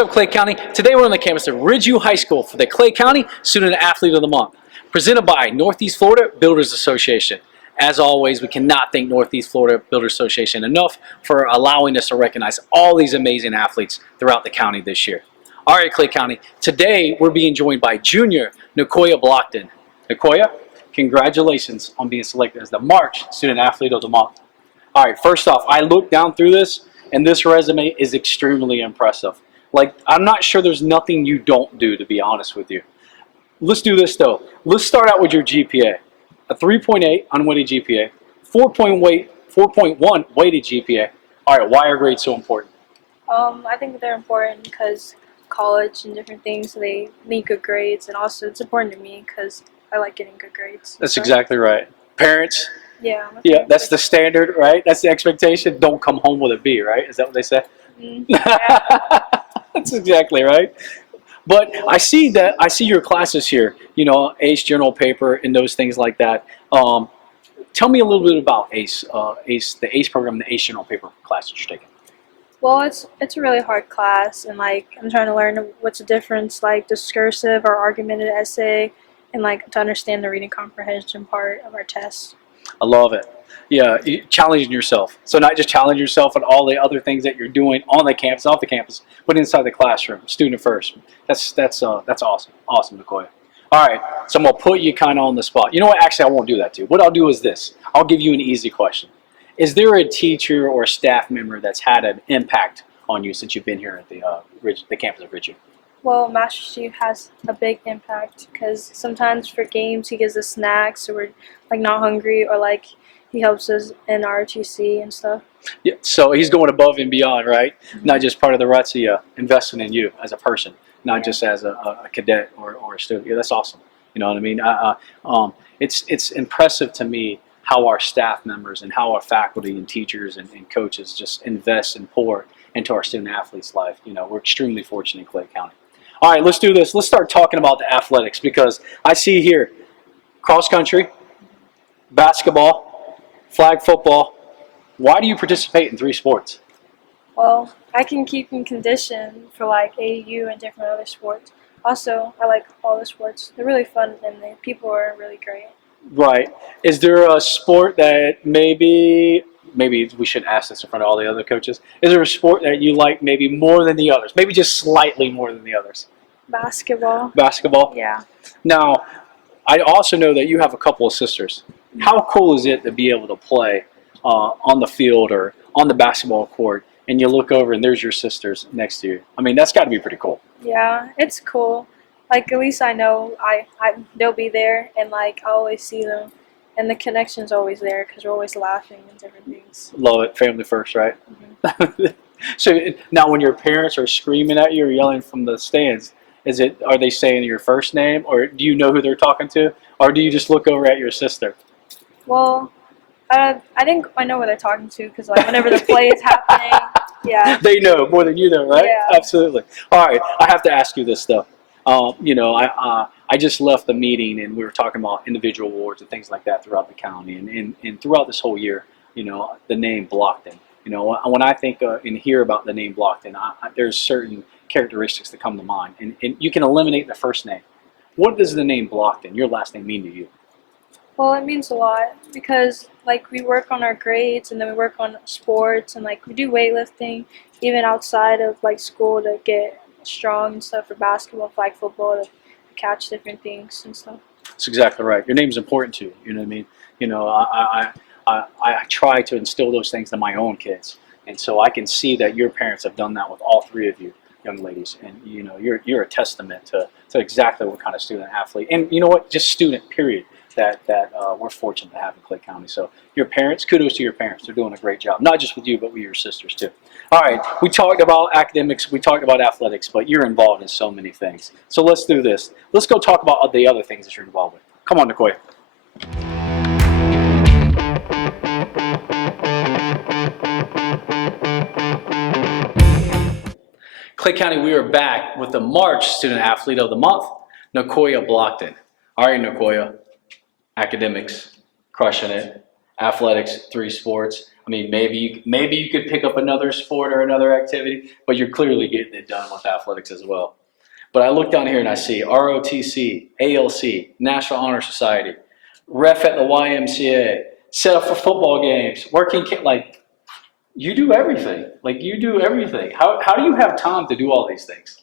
up, Clay County? Today we're on the campus of Ridgeview High School for the Clay County Student Athlete of the Month, presented by Northeast Florida Builders Association. As always, we cannot thank Northeast Florida Builders Association enough for allowing us to recognize all these amazing athletes throughout the county this year. All right, Clay County, today we're being joined by junior Nacoya Blocton. Nacoya, congratulations on being selected as the March Student Athlete of the Month. All right, first off, I looked down through this, and this resume is extremely impressive. Like, I'm not sure there's nothing you don't do, to be honest with you. Let's do this, though. Let's start out with your GPA. A 3.8 unweighted GPA, 4.1 weighted GPA. All right, why are grades so important? I think they're important because college and different things, they need good grades, and also it's important to me because I like getting good grades. That's exactly right. Parents? Yeah. Yeah, that's the standard, right? That's the expectation. Don't come home with a B, right? Is that what they say? Yeah. That's exactly right. But I see your classes here, you know, ACE journal paper and those things like that. Tell me a little bit about ACE, the ACE program, the ACE journal paper class that you're taking. Well, it's a really hard class, and like I'm trying to learn what's the difference, like discursive or argumented essay, and like to understand the reading comprehension part of our test. I love it. Yeah, challenging yourself. So not just challenge yourself on all the other things that you're doing on the campus, off the campus, but inside the classroom, student first. That's awesome. Awesome, Nacoya. All right, so I'm gonna put you kind of on the spot. You know what? Actually, I won't do that to you. What I'll do is this. I'll give you an easy question. Is there a teacher or a staff member that's had an impact on you since you've been here at the campus of Ridgeview? Well, Master Steve has a big impact because sometimes for games he gives us snacks, so we're like not hungry, or like he helps us in ROTC and stuff. Yeah, so he's going above and beyond, right? Mm-hmm. Not just part of the ROTC, investing in you as a person, not just as a cadet or a student. Yeah, that's awesome. You know what I mean? It's impressive to me how our staff members and how our faculty and teachers and coaches just invest and pour into our student athletes' life. You know, we're extremely fortunate in Clay County. All right, let's do this. Let's start talking about the athletics, because I see here cross country, basketball, flag football. Why do you participate in 3 sports? Well, I can keep in condition for like AU and different other sports. Also, I like all the sports. They're really fun, and the people are really great. Right. Is there a sport that maybe we should ask this in front of all the other coaches? Is there a sport that you like maybe more than the others? Maybe just slightly more than the others? Basketball. Basketball? Yeah. Now, I also know that you have a couple of sisters. How cool is it to be able to play on the field or on the basketball court, and you look over and there's your sisters next to you? I mean, that's got to be pretty cool. Yeah, it's cool. Like, at least I know they'll be there, and like I always see them, and the connection's always there because we're always laughing and different things. Love it. Family first, right? Mm-hmm. So now when your parents are screaming at you or yelling from the stands, are they saying your first name, or do you know who they're talking to, or do you just look over at your sister? Well, I think I know what they're talking to, because like whenever the play is happening, yeah. They know more than you know, right? Yeah. Absolutely. All right, I have to ask you this though. You know, I just left the meeting, and we were talking about individual awards and things like that throughout the county, and throughout this whole year, you know, the name Blocton. You know, when I think and hear about the name Blocton, there's certain characteristics that come to mind, and you can eliminate the first name. What does the name Blocton, your last name, mean to you? Well, it means a lot because like we work on our grades, and then we work on sports, and like we do weightlifting even outside of like school to get strong and stuff, for basketball, flag football, to catch different things and stuff. That's exactly right. Your name's important to you. You know what I mean? You know, I try to instill those things in my own kids, and so I can see that your parents have done that with all 3 of you young ladies, and you know, you're a testament to exactly what kind of student athlete, and you know what, just student period that we're fortunate to have in Clay County. So your parents, kudos to your parents. They're doing a great job, not just with you, but with your sisters too. All right, we talked about academics, we talked about athletics, but you're involved in so many things. So let's do this. Let's go talk about the other things that you're involved with. Come on, Nacoya. Clay County, we are back with the March Student Athlete of the Month, Nacoya Blocton. All right, Nacoya, academics, crushing it. Athletics, 3 sports. I mean, maybe you could pick up another sport or another activity, but you're clearly getting it done with athletics as well. But I look down here and I see ROTC, ALC, National Honor Society, ref at the YMCA, set up for football games, like you do everything. Like you do everything. How do you have time to do all these things?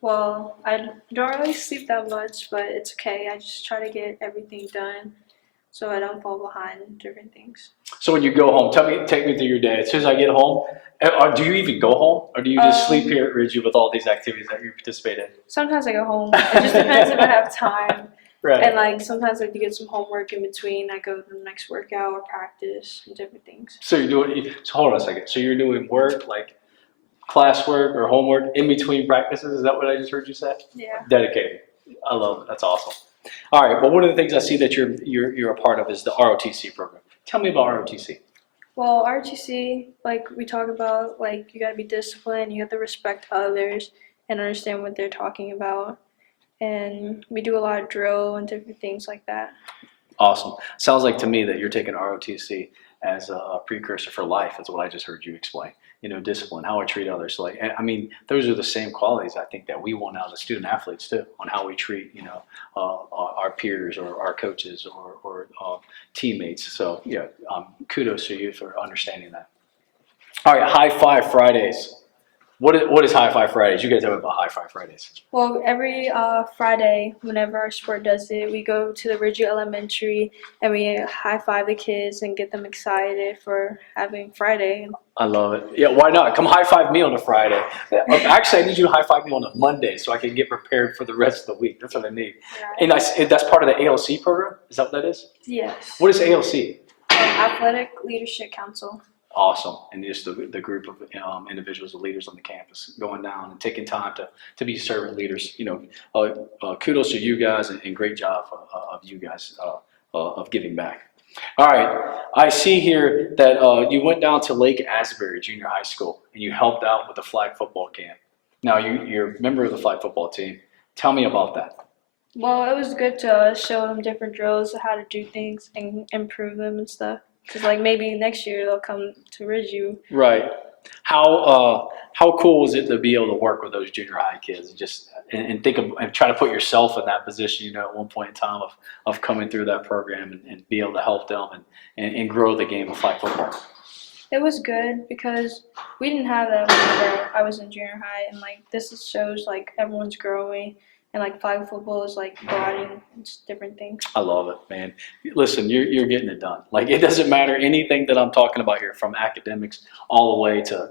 Well, I don't really sleep that much, but it's okay. I just try to get everything done so I don't fall behind in different things. So when you go home, take me through your day. As soon as I get home, do you even go home, or do you just sleep here at Ridgeview with all these activities that you participate in? Sometimes I go home. It just depends if I have time. Right. And like sometimes I have to get some homework in between. I go to the next workout or practice and different things. So so hold on a second. So you're doing work like classwork or homework in between practices? Is that what I just heard you say? Yeah. Dedicated. I love it. That's awesome. All right. But one of the things I see that you're a part of is the ROTC program. Tell me about ROTC. Well, RTC, like we talk about, like you gotta be disciplined, you have to respect others and understand what they're talking about. And we do a lot of drill and different things like that. Awesome. Sounds like to me that you're taking ROTC as a precursor for life. That's what I just heard you explain. You know, discipline, how I treat others. Like, I mean, those are the same qualities I think that we want out of the student athletes too, on how we treat, you know, our peers or our coaches or teammates. So yeah, kudos to you for understanding that. All right, High Five Fridays. What is High Five Fridays? You guys have about High Five Fridays. Well, every Friday, whenever our sport does it, we go to the Ridgeview Elementary and we high five the kids and get them excited for having Friday. I love it. Yeah, why not? Come high five me on a Friday. Actually, I need you to high five me on a Monday so I can get prepared for the rest of the week. That's what I need. Right. And that's part of the ALC program? Is that what that is? Yes. What is ALC? Athletic Leadership Council. Awesome. And just the group of individuals, the leaders on the campus, going down and taking time to be servant leaders. You know, kudos to you guys and great job of you guys of giving back. All right. I see here that you went down to Lake Asbury Junior High School and you helped out with the flag football camp. Now, you're a member of the flag football team. Tell me about that. Well, it was good to show them different drills, how to do things and improve them and stuff. Because like maybe next year they'll come to Ridgeview. Right. How cool was it to be able to work with those junior high kids and just and think of and try to put yourself in that position, you know, at one point in time of coming through that program and be able to help them and grow the game of flag football? It was good because we didn't have that whenever I was in junior high, and like this shows like everyone's growing. And like flag football is like broadening different things. I love it, man. Listen, you're getting it done. Like it doesn't matter anything that I'm talking about here, from academics all the way to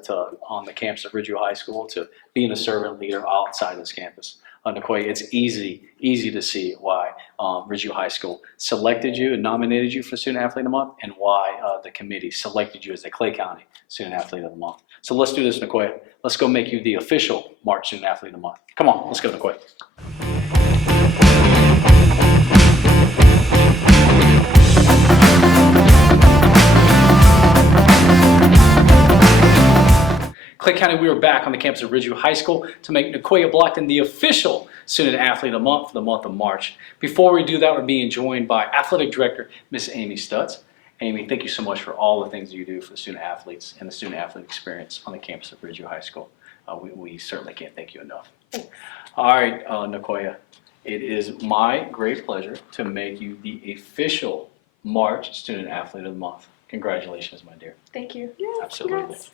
on the campus of Ridgeview High School to being a servant leader outside this campus. Nacoya, it's easy to see why Ridgeview High School selected you and nominated you for Student Athlete of the Month, and why the committee selected you as the Clay County Student Athlete of the Month. So let's do this, Nacoya. Let's go make you the official March Student Athlete of the Month. Come on, let's go, Nacoya. Clay County, we are back on the campus of Ridgeview High School to make Nacoya Blocton the official Student Athlete of the Month for the month of March. Before we do that, we're being joined by Athletic Director, Miss Amy Stutz. Amy, thank you so much for all the things you do for the student athletes and the student athlete experience on the campus of Ridgeview High School. We certainly can't thank you enough. All right, Nacoya, it is my great pleasure to make you the official March Student Athlete of the Month. Congratulations, my dear. Thank you. Yeah, Absolutely. congrats.